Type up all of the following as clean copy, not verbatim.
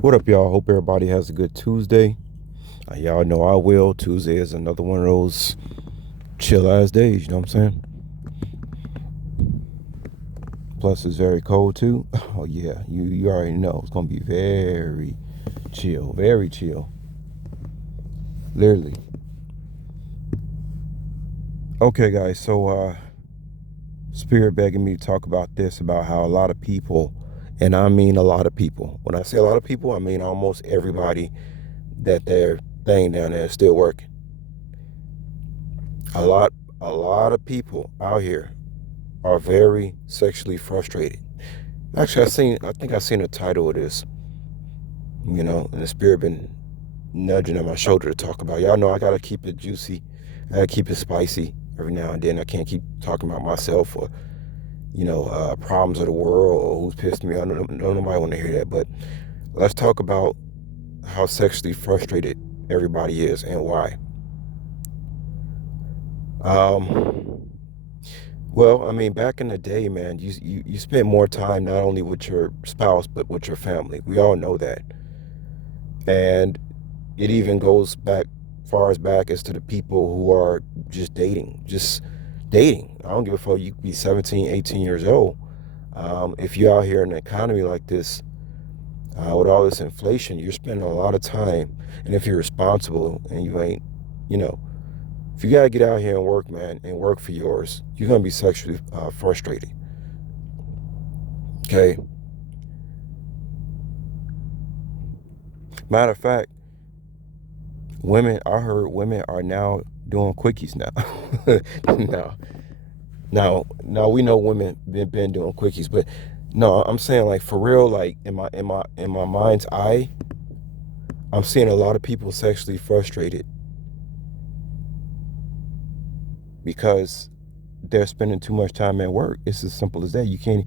What up, y'all? Hope everybody has a good Tuesday. Y'all know I will. Tuesday is another one of those chill ass days, you know what I'm saying? Plus, it's very cold too. Oh, yeah, you already know it's gonna be very chill, very chill. Literally. Okay, guys, so Spirit begging me to talk about this about how a lot of people, and I mean a lot of people, when I say a lot of people, I mean almost everybody that their thing down there is still working. A lot, a lot of people out here are very sexually frustrated. Actually, I think I seen the title of this, and the spirit been nudging on my shoulder to talk about. Y'all know I gotta keep it juicy, I gotta keep it spicy every now and then. I can't keep talking about myself or problems of the world or who's pissed me. I don't nobody want to hear that. But let's talk about how sexually frustrated everybody is and why. Um, Well, I mean, back in the day, man, you spent more time not only with your spouse but with your family. We all know that, and it even goes back far as back as to the people who are just dating. I don't give a fuck. You could be 17, 18 years old. If you're out here in an economy like this, with all this inflation, you're spending a lot of time. And if you're responsible and you ain't, you know, if you gotta get out here and work, man, and work for yours, you're gonna be sexually frustrated. Okay. Matter of fact, I heard women are now doing quickies now. now, now we know women been doing quickies, but no, I'm saying like for real, like in my mind's eye, I'm seeing a lot of people sexually frustrated because they're spending too much time at work. It's as simple as that. You can't.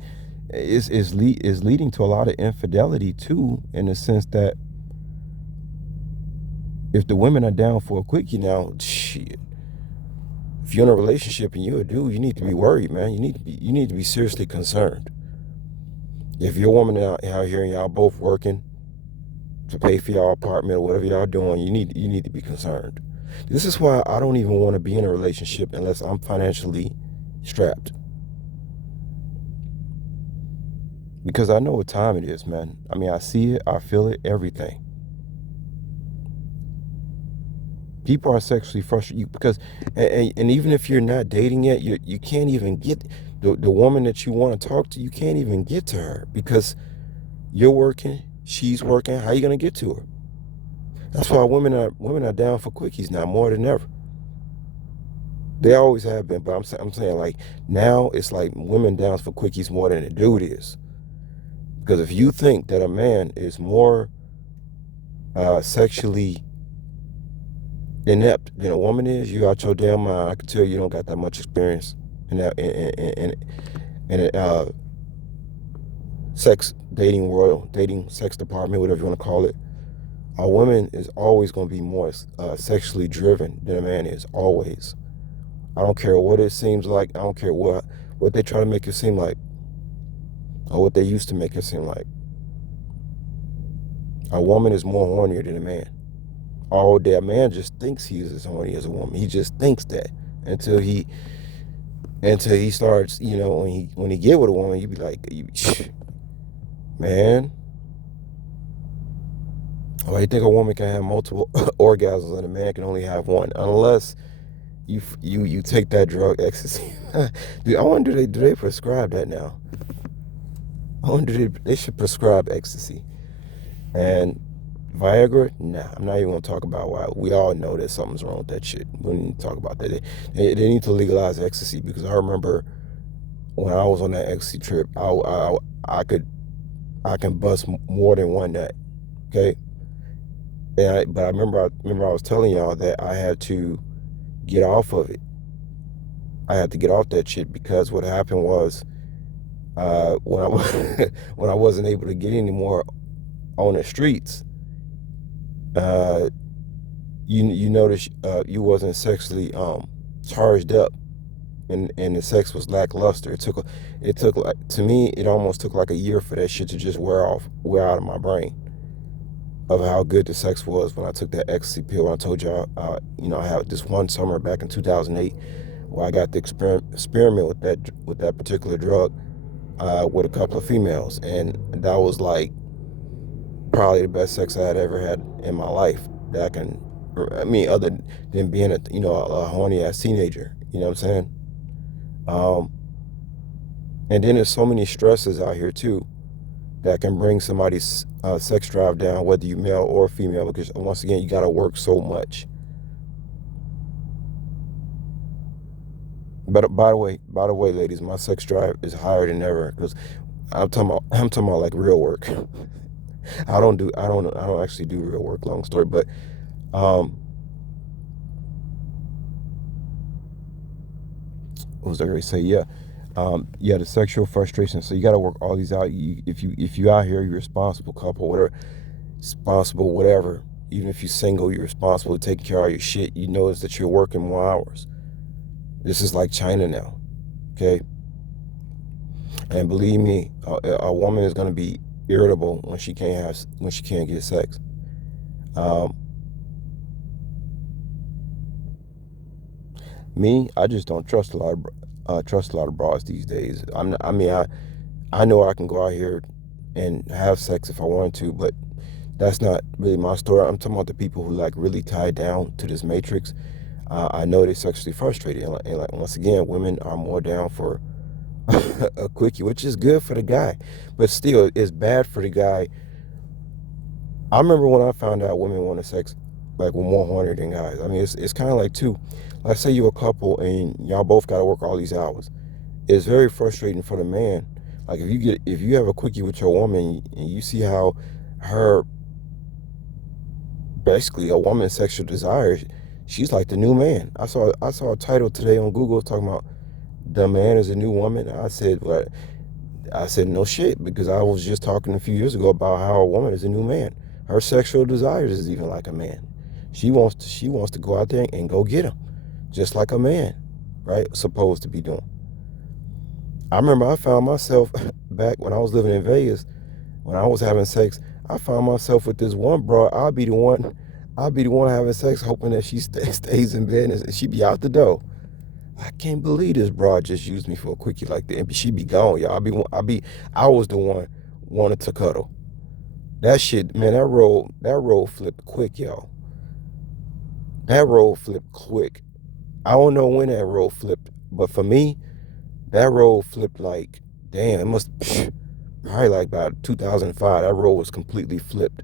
Is leading to a lot of infidelity too, in the sense that if the women are down for a quickie now, shit. If you're in a relationship and you're a dude, you need to be worried, man. You need to be seriously concerned. If your woman out here and y'all both working to pay for y'all apartment or whatever y'all doing, you need to be concerned. This is why I don't even want to be in a relationship unless I'm financially strapped. Because I know what time it is, man. I mean, I see it, I feel it, everything. People are sexually frustrated because, and even if you're not dating yet, you can't even get the woman that you want to talk to. You can't even get to her because you're working, she's working. How you gonna get to her? That's why women are down for quickies now more than ever. They always have been, but I'm saying like now it's like women down for quickies more than a dude is. Because if you think that a man is more sexually inept than a woman is, you out your damn mind. I can tell you don't got that much experience in that in sex dating world, dating sex department, whatever you want to call it. A woman is always going to be more sexually driven than a man is. Always. I don't care what it seems like. I don't care what they try to make it seem like, or what they used to make it seem like. A woman is more hornier than a man. All day, a man just thinks he's as horny as a woman. He just thinks that until he starts. When he get with a woman, you be like, man, why you think a woman can have multiple orgasms and a man can only have one? Unless you take that drug ecstasy. Dude, I wonder do they prescribe that now? I wonder they should prescribe ecstasy and Viagra. Nah, I'm not even gonna talk about why. We all know that something's wrong with that shit. We don't need to talk about that. They need to legalize ecstasy because I remember when I was on that ecstasy trip, I can bust more than one nut. Okay, but I remember I was telling y'all that I had to get off of it. I had to get off that shit because what happened was when when I wasn't able to get any more on the streets, uh, you notice you wasn't sexually charged up, and the sex was lackluster. It took like, to me, it almost took like a year for that shit to just wear out of my brain of how good the sex was when I took that ecstasy pill. When I told y'all, I had this one summer back in 2008 where I got to experiment with that particular drug with a couple of females, and that was like probably the best sex I had ever had in my life. That I can, I mean, other than being a horny ass teenager. You know what I'm saying? Um, and then there's so many stresses out here too that can bring somebody's sex drive down, whether you male or female, because once again, you got to work so much. But by the way, ladies, my sex drive is higher than ever because I'm talking about like real work. I don't actually do real work. Long story, but um, what was I going to say? Yeah, yeah, the sexual frustration. So you got to work all these out. If you out here, you're responsible couple, whatever, responsible whatever. Even if you're single, you're responsible to take care of your shit. You notice that you're working more hours. This is like China now, okay? And believe me, a woman is going to be irritable when she can't get sex. Um, Me, I just don't trust a lot of bras these days. I mean, I know I can go out here and have sex if I wanted to, but that's not really my story. I'm talking about the people who like really tied down to this matrix. I know they're sexually frustrated, and like once again, women are more down for a quickie, which is good for the guy, but still, it's bad for the guy. I remember when I found out women wanted sex like were more horny than guys. I mean, it's kind of like too. Let's say you're a couple and y'all both got to work all these hours. It's very frustrating for the man. Like if you have a quickie with your woman and you see how her basically a woman's sexual desires, she's like the new man. I saw a title today on Google talking about the man is a new woman. I said what? I said no shit because I was just talking a few years ago about how a woman is a new man. Her sexual desires is even like a man. She wants to go out there and go get him, just like a man, right? Supposed to be doing. I remember I found myself back when I was living in Vegas, when I was having sex. I found myself with this one bro. I'll be the one having sex, hoping that she stays in bed and she be out the door. I can't believe this broad just used me for a quickie like that. And she be gone, y'all. I was the one wanted to cuddle. That shit, man, that roll flipped quick, y'all. That roll flipped quick. I don't know when that roll flipped, but for me, that roll flipped like, damn, it must probably like about 2005. That roll was completely flipped.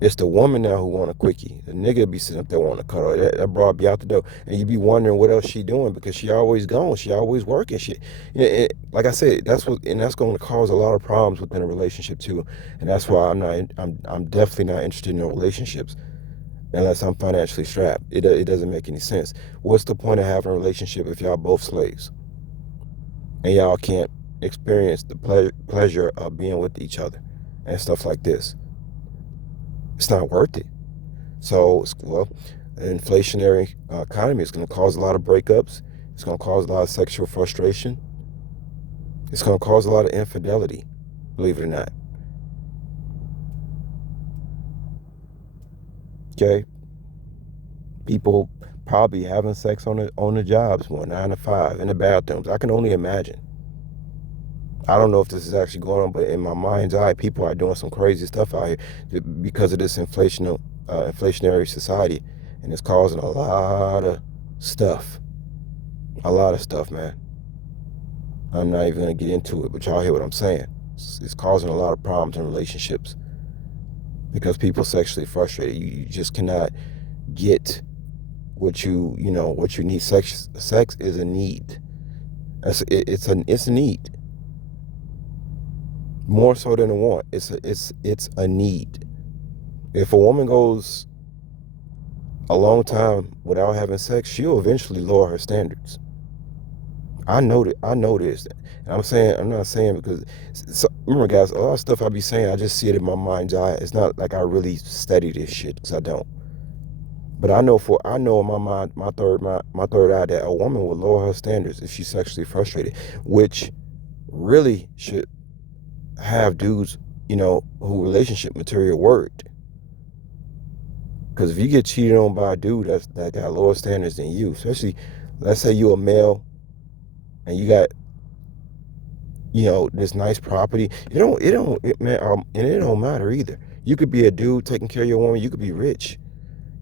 It's the woman now who want a quickie. The nigga be sitting up there wanting to cuddle. That broad be out the door. And you be wondering what else she doing because she always gone. She always working shit. Like I said, that's going to cause a lot of problems within a relationship too. And that's why I'm definitely not interested in no relationships unless I'm financially strapped. It doesn't make any sense. What's the point of having a relationship if y'all both slaves and y'all can't experience the pleasure of being with each other and stuff like this? It's not worth it. So, well, an inflationary economy is going to cause a lot of breakups. It's going to cause a lot of sexual frustration. It's going to cause a lot of infidelity, believe it or not. Okay? People probably having sex on the jobs more, 9 to 5, in the bathrooms. I can only imagine. I don't know if this is actually going on, but in my mind's eye, people are doing some crazy stuff out here because of this inflationary society, and it's causing a lot of stuff. A lot of stuff, man. I'm not even gonna get into it, but y'all hear what I'm saying. It's causing a lot of problems in relationships because people sexually frustrated. You just cannot get what you need. Sex is a need. It's a need. More so than a want. It's a need. If a woman goes a long time without having sex, she'll eventually lower her standards. I know that. I know this. And I'm not saying because remember, guys, a lot of stuff I be saying, I just see it in my mind's eye. It's not like I really study this shit because I don't. But I know in my mind, my third eye, that a woman will lower her standards if she's sexually frustrated, which really should have dudes, who relationship material worried. Because if you get cheated on by a dude that got lower standards than you, especially, let's say you're a male and you got, this nice property, man, and it don't matter either. You could be a dude taking care of your woman. You could be rich.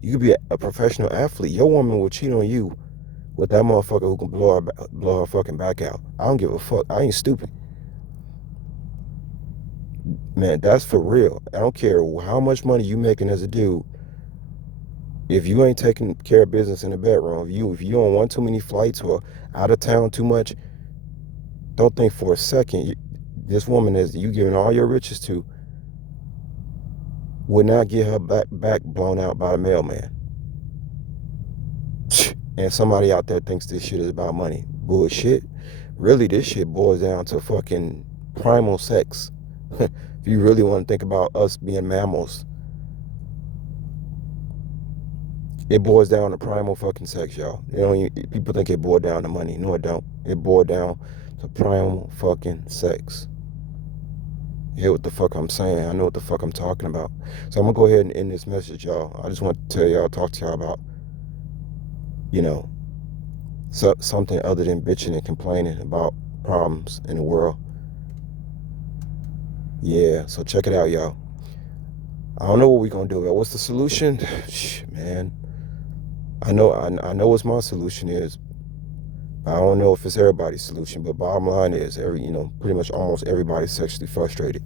You could be a professional athlete. Your woman will cheat on you with that motherfucker who can blow her fucking back out. I don't give a fuck. I ain't stupid. Man, that's for real. I don't care how much money you making as a dude. If you ain't taking care of business in the bedroom, if you don't want too many flights or out of town too much, don't think for a second this woman that you giving all your riches to would not get her back blown out by the mailman. And somebody out there thinks this shit is about money. Bullshit. Really, this shit boils down to fucking primal sex. If you really want to think about us being mammals, it boils down to primal fucking sex, y'all. People think it boiled down to money. No, it don't. It boiled down to primal fucking sex. You hear what the fuck I'm saying? I know what the fuck I'm talking about. So I'm gonna go ahead and end this message, y'all. I just want to tell y'all, talk to y'all about, something other than bitching and complaining about problems in the world. Yeah, so check it out, y'all. I don't know what we're gonna do about it. What's the solution? Man, I know what my solution is. I don't know if it's everybody's solution, but bottom line is pretty much almost everybody's sexually frustrated.